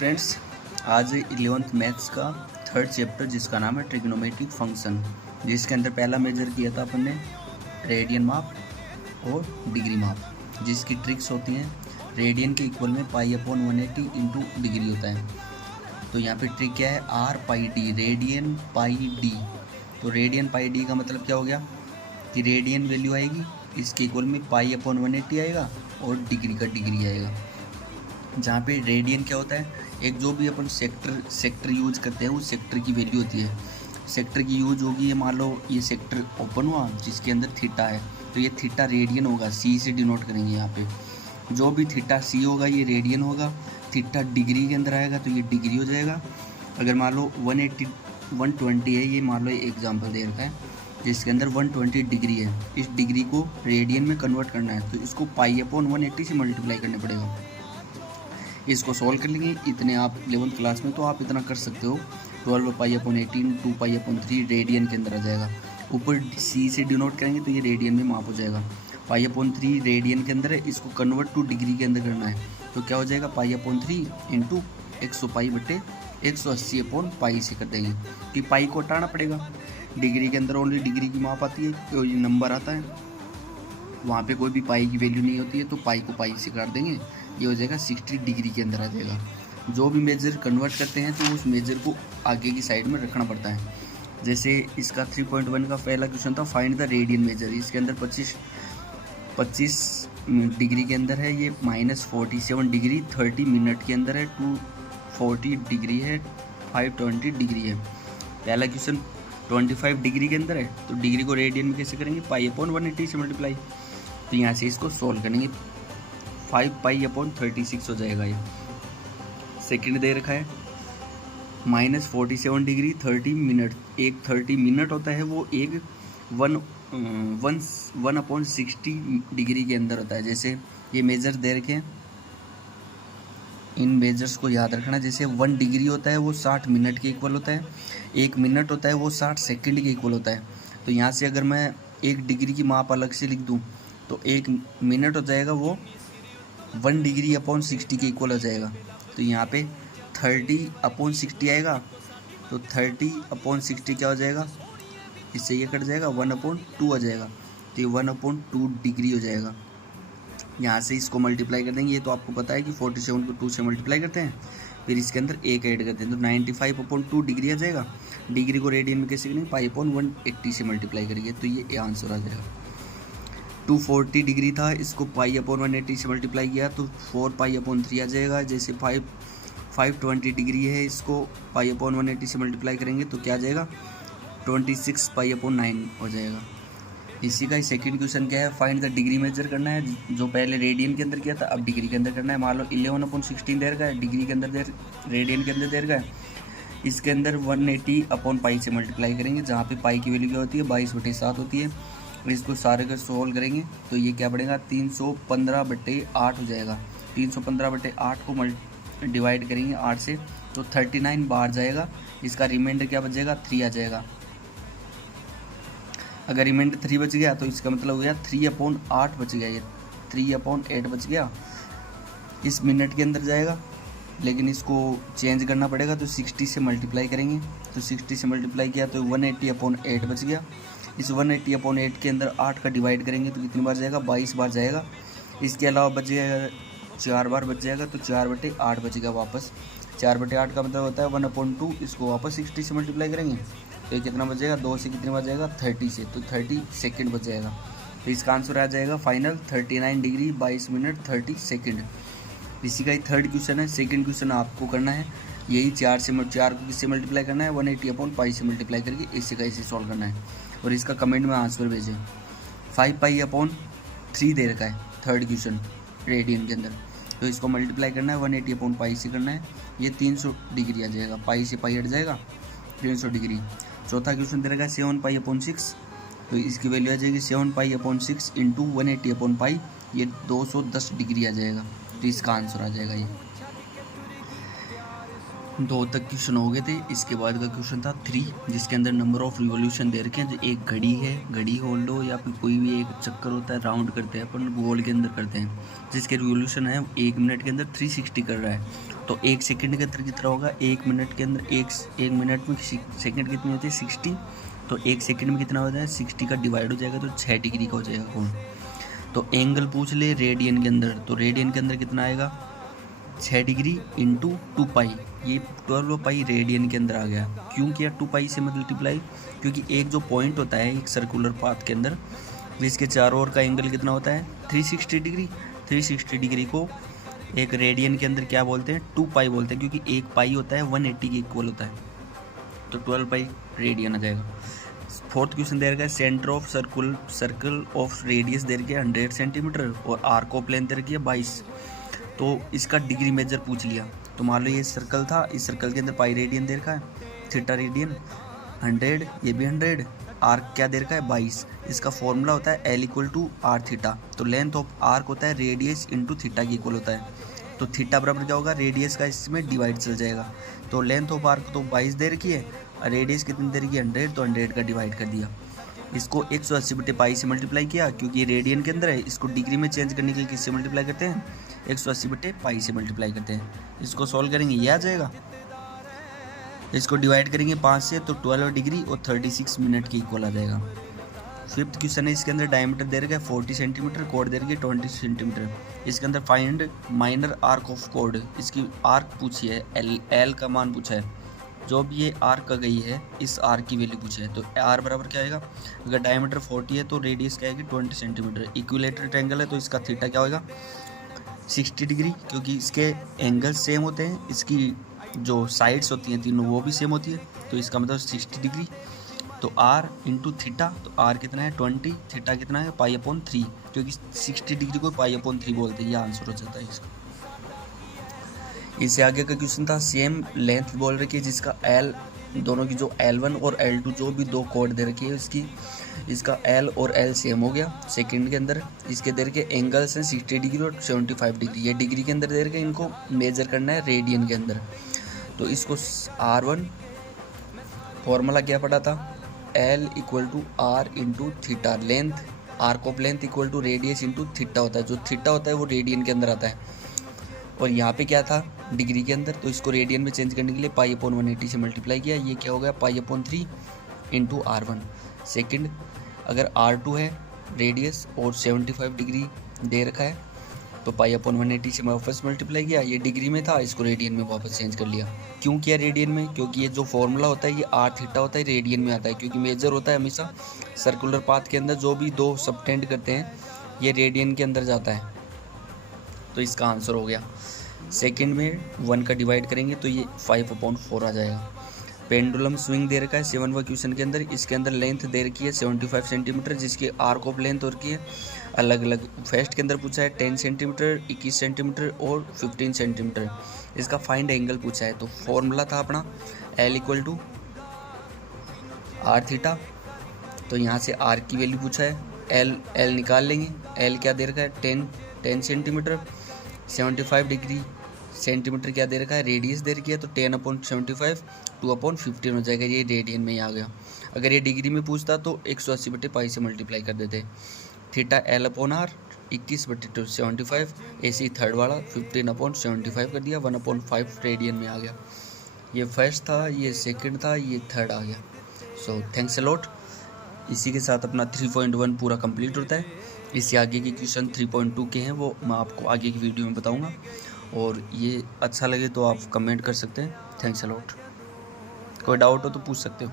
Friends, आज 11th maths का third chapter जिसका नाम है ट्रिग्नोमेट्रिक फंक्शन, जिसके अंदर पहला मेजर किया था अपन ने रेडियन माप और डिग्री माप, जिसकी ट्रिक्स होती हैं। रेडियन के इक्वल में पाई अपॉन 180 इंटू डिग्री होता है। तो यहाँ पे ट्रिक क्या है, R pi D, radian pi D. तो रेडियन पाई डी का मतलब क्या हो गया कि रेडियन वैल्यू आएगी इसके इक्वल में पाई अपॉन 180 आएगा और डिग्री का डिग्री आएगा। जहाँ पे रेडियन क्या होता है, एक जो भी अपन सेक्टर यूज करते हैं उस सेक्टर की वैल्यू होती है। सेक्टर की यूज होगी, ये मान लो ये सेक्टर ओपन हुआ जिसके अंदर थीटा है, तो ये थीटा रेडियन होगा, सी से डिनोट करेंगे। यहाँ पे जो भी थीटा सी होगा ये रेडियन होगा। थीटा डिग्री के अंदर आएगा तो ये डिग्री हो जाएगा। अगर मान लो 120 है, ये मान लो एग्जाम्पल दे रखा है जिसके अंदर 120 डिग्री है, इस डिग्री को रेडियन में कन्वर्ट करना है तो इसको पाई अपॉन 180 से मल्टीप्लाई करना पड़ेगा। इसको सॉल्व कर लेंगे। इतने आप 11th क्लास में तो आप इतना कर सकते हो। 12 pi upon 18 2 pi upon 3 radian के अंदर आ जाएगा। ऊपर सी से डिनोट करेंगे तो ये रेडियन में माप हो जाएगा। पाई अपॉन 3 रेडियन के अंदर है, इसको कन्वर्ट टू डिग्री के अंदर करना है तो क्या हो जाएगा, पाई अपॉन 3 इंटू 100 पाई बटे 180 अपॉन पाई से कर देंगे कि पाई को हटाना पड़ेगा। डिग्री के अंदर ओनली डिग्री की माप आती है, तो ये नंबर आता है, वहाँ पे कोई भी पाई की वैल्यू नहीं होती है, तो पाई को पाई से काट देंगे, ये हो जाएगा 60 डिग्री के अंदर आ जाएगा। जो भी मेजर कन्वर्ट करते हैं तो उस मेजर को आगे की साइड में रखना पड़ता है। जैसे इसका 3.1 का पहला क्वेश्चन था, फाइंड द रेडियन मेजर। इसके अंदर 25 डिग्री के अंदर है, ये -47 डिग्री 30 मिनट के अंदर है, 240 डिग्री है, 520 डिग्री है। पहला क्वेश्चन 25 डिग्री के अंदर है, तो डिग्री को रेडियन में कैसे करेंगे, पाई अपॉन 180 से मल्टीप्लाई। तो यहाँ से इसको सॉल्व करेंगे, 5 पाई अपॉन 36 हो जाएगा। ये सेकंड दे रखा है -47 डिग्री 30 मिनट। एक 30 मिनट होता है वो एक 1 अपॉन 60 डिग्री के अंदर होता है। जैसे ये मेजर दे रखे हैं, इन मेजर्स को याद रखना। जैसे 1 डिग्री होता है वो 60 मिनट के इक्वल होता है, 1 मिनट होता है वो 60 सेकंड के इक्वल होता है। तो यहाँ से अगर मैं 1 डिग्री की माप अलग से लिख दूँ तो 1 मिनट हो जाएगा वो 1 डिग्री अपॉन 60 के इक्वल हो जाएगा। तो यहाँ पे 30 अपॉन 60 आएगा, तो 30 अपॉन 60 क्या हो जाएगा, इससे ये कट जाएगा, 1 अपॉन 2 आ जाएगा, तो ये 1 अपॉन 2 डिग्री हो जाएगा। यहाँ से इसको मल्टीप्लाई कर देंगे, ये तो आपको पता है कि 47 को 2 से मल्टीप्लाई करते हैं, फिर इसके अंदर 1 ऐड करते हैं तो 95 अपॉन 2 डिग्री आ जाएगा। डिग्री को रेडियन में कैसे करेंगे, पाई अपॉन 180 से मल्टीप्लाई करेंगे तो ये आंसर आ जाएगा। 240 डिग्री था, इसको पाई अपॉन 180 से मल्टीप्लाई किया तो 4 पाई अपॉन 3 आ जाएगा। जैसे 520 डिग्री है, इसको पाई अपॉन 180 से मल्टीप्लाई करेंगे तो क्या आ जाएगा, 26 पाई अपॉन 9 हो जाएगा। इसी का ही सेकंड क्वेश्चन क्या है, फाइंड द डिग्री मेजर करना है। जो पहले रेडियन के अंदर किया था अब डिग्री के अंदर करना है। मान लो 11 अपॉन 16 देर का है, डिग्री के अंदर रेडियन के अंदर देर का है, इसके अंदर 180 अपॉन पाई से मल्टीप्लाई करेंगे, जहाँ पे पाई की वैल्यू क्या होती है, 22/7 होती है। इसको सारे का सोल्व करेंगे तो ये क्या पड़ेगा, 315/8 हो जाएगा। 315/8 को डिवाइड करेंगे 8 से तो 39 बाहर जाएगा, इसका रिमाइंडर क्या बच जाएगा, 3 आ जाएगा। अगर रिमाइंडर 3 बच गया तो इसका मतलब हो गया 3/8 बच गया, ये 3/8 बच गया, इस मिनट के अंदर जाएगा। लेकिन इसको चेंज करना पड़ेगा तो 60 से मल्टीप्लाई करेंगे, तो 60 से मल्टीप्लाई किया तो 180/8 बच गया। इस 180/8 के अंदर 8 का डिवाइड करेंगे तो कितनी बार जाएगा, 22 बार जाएगा। इसके अलावा बच जाएगा 4 बार बच जाएगा, तो 4/8 बच गया वापस। 4/8 का मतलब होता है 1/2, इसको वापस 60 से मल्टीप्लाई करेंगे तो ये कितना बच जाएगा, 2 से कितनी बार जाएगा, 30 से, तो 30 सेकंड बच जाएगा। तो इसका आंसर आ जाएगा फाइनल 39 डिग्री 22 मिनट 30 सेकंड। इसी का ही थर्ड क्वेश्चन है। सेकंड क्वेश्चन आपको करना है यही 4 को किससे मल्टीप्लाई करना है, 180 अपॉन पाई से मल्टीप्लाई करके इसी का इसे सॉल्व करना है और इसका कमेंट में आंसर भेजें। 5 पाई अपॉन 3 दे रखा है थर्ड क्वेश्चन रेडियन के अंदर, तो इसको मल्टीप्लाई करना है 180 अपॉन पाई से करना है, ये 300 डिग्री आ जाएगा, पाई से पाई हट जाएगा 300 डिग्री। चौथा क्वेश्चन दे रखा है 7 पाई अपॉन 6, तो इसकी वैल्यू आ जाएगी 7 pi upon 6 into 180 upon pi, ये 210 डिग्री आ जाएगा, तो इसका आंसर आ जाएगा। ये 2 तक क्वेश्चन हो गए थे। इसके बाद का क्वेश्चन था 3, जिसके अंदर नंबर ऑफ रिवॉल्यूशन दे रखे हैं। जो एक घड़ी है, घड़ी होल्ड हो या फिर कोई भी एक चक्कर होता है, राउंड करते हैं अपन, गोल के अंदर करते हैं, जिसके रिवॉल्यूशन है 1 मिनट के अंदर 360 कर रहा है, तो 1 सेकंड के अंदर कितना होगा, 1 मिनट के अंदर एक मिनट में सेकंड कितनी होती है 60, तो 1 सेकंड में कितना हो जाएगा 60 का डिवाइड हो जाएगा तो 6 डिग्री का हो जाएगा कोण। तो एंगल पूछ ले रेडियन के अंदर, तो रेडियन के अंदर कितना आएगा 6 डिग्री इंटू 2 पाई, ये 12 पाई रेडियन के अंदर आ गया। क्यों किया 2 पाई से मल्टीप्लाई, क्योंकि एक जो पॉइंट होता है एक सर्कुलर पाथ के अंदर जिसके चारों ओर का एंगल कितना होता है 360 डिग्री, 360 डिग्री को एक रेडियन के अंदर क्या बोलते हैं 2 पाई बोलते हैं, क्योंकि एक पाई होता है 180 के इक्वल होता है, तो 12 पाई रेडियन आ जाएगा। फोर्थ क्वेश्चन दे रखा है centre of circle of radius दे रखी है 100 सेंटीमीटर और आर्क ऑफ लेंथ दे रखी है 22, तो इसका डिग्री मेजर पूछ लिया। तो मान लो ये सर्कल था, इस सर्कल के अंदर पाई रेडियन दे रखा है, थीटा रेडियन 100, ये भी 100, आर्क क्या दे रखा है 22, इसका फॉर्मूला होता है L equal to R theta, तो लेंथ ऑफ आर्क होता है रेडियस इंटू थीटा की इक्वल होता है, तो थीटा बराबर क्या होगा रेडियस का इसमें डिवाइड चल जाएगा, तो लेंथ ऑफ आर्क तो 22 दे रखी है और रेडियस कितनी दे रखी है 100, तो 100 का डिवाइड कर दिया। इसको 180 बटे पाई से मल्टीप्लाई किया, क्योंकि ये रेडियन के अंदर है, इसको डिग्री में चेंज करने के लिए किससे मल्टीप्लाई करते हैं 180 बटे पाई से मल्टीप्लाई करते हैं। इसको सॉल्व करेंगे ये आ जाएगा, इसको डिवाइड करेंगे 5 से तो 12 डिग्री और 36 मिनट के इक्वल आ जाएगा। फिफ्थ क्वेश्चन है, इसके अंदर डायमीटर दे रखा है 40 सेंटीमीटर, कोड दे रखी है 20 सेंटीमीटर, इसके अंदर find minor arc of code, इसकी आर्क पूछी है एल का मान पूछा है, जो भी ये आर्क का गई है इस आर्क की वैल्यू पूछा है, तो आर बराबर क्या आएगा, अगर डायमीटर 40 है तो रेडियस क्या आएगी 20 सेंटीमीटर, इक्विलेटरल ट्रायंगल है तो इसका थीटा क्या होगा 60 डिग्री, क्योंकि इसके एंगल सेम होते हैं, इसकी जो साइड्स होती हैं तीनों वो भी सेम होती है, तो इसका मतलब 60 डिग्री, तो आर इंटू थीटा, तो आर कितना है 20, थीटा कितना है पाई/3, क्योंकि 60 डिग्री को पाई/3 बोलते हैं, ये आंसर हो जाता है इसका। इससे आगे का क्वेश्चन था सेम लेंथ बोल रखी है जिसका एल, दोनों की जो L1 और L2 जो भी दो कोड दे रखी है इसका L और L सेम हो गया सेकंड के अंदर, इसके दे रखे एंगल्स हैं 60 डिग्री और 75 डिग्री, ये डिग्री के अंदर दे रखे, इनको मेजर करना है रेडियन के अंदर, तो इसको R1 फॉर्मूला क्या पड़ा था L equal to R into theta, length arc of length equal to radius into theta होता है, जो थीटा होता है वो रेडियन के अंदर आता है, और यहाँ पे क्या था डिग्री के अंदर, तो इसको रेडियन में चेंज करने के लिए पाई/180 से मल्टीप्लाई किया, ये क्या हो गया पाई/3 इंटू R1 सेकेंड। अगर R2 है रेडियस और 75 डिग्री दे रखा है तो पाई/180 से वापस मल्टीप्लाई किया, ये डिग्री में था इसको रेडियन में वापस चेंज कर लिया। क्यों किया रेडियन में, क्योंकि ये जो फॉर्मूला होता है ये आर थीटा होता है, रेडियन में आता है, क्योंकि मेजर होता है हमेशा सर्कुलर पाथ के अंदर जो भी दो सबटेंड करते हैं ये रेडियन के अंदर जाता है, तो इसका आंसर हो गया। सेकंड में 1 का डिवाइड करेंगे तो ये 5/4 आ जाएगा। पेंडुलम स्विंग दे रखा है 7वां क्वेश्चन के अंदर, इसके अंदर लेंथ दे रखी है 75 सेंटीमीटर, जिसकी आर्क ऑफ लेंथ और की है अलग अलग। फर्स्ट के अंदर पूछा है 10 सेंटीमीटर, 21 सेंटीमीटर और 15 सेंटीमीटर, इसका फाइंड एंगल पूछा है, तो फॉर्मूला था अपना L equal to R theta, तो यहाँ से आर की वैल्यू पूछा है, L निकाल लेंगे, L क्या दे रखा है 10 सेंटीमीटर, 75 डिग्री सेंटीमीटर क्या दे रखा है रेडियस दे रखी है, तो 10/75 2/15 हो जाएगा, ये रेडियन में ही आ गया। अगर ये डिग्री में पूछता तो 180 बटे पाई से मल्टीप्लाई कर देते। थीटा L/R 21/75, ऐसे ही थर्ड वाला 15/75 कर दिया, 1/5 रेडियन में आ गया। ये फर्स्ट था, ये सेकंड था, ये थर्ड आ गया। So thanks a lot. इसी के साथ अपना 3.1 पूरा कंप्लीट होता है। इससे आगे के क्वेश्चन 3.2 के हैं, वो मैं आपको आगे की वीडियो में बताऊंगा, और ये अच्छा लगे तो आप कमेंट कर सकते हैं। Thanks a lot. कोई डाउट हो तो पूछ सकते हो।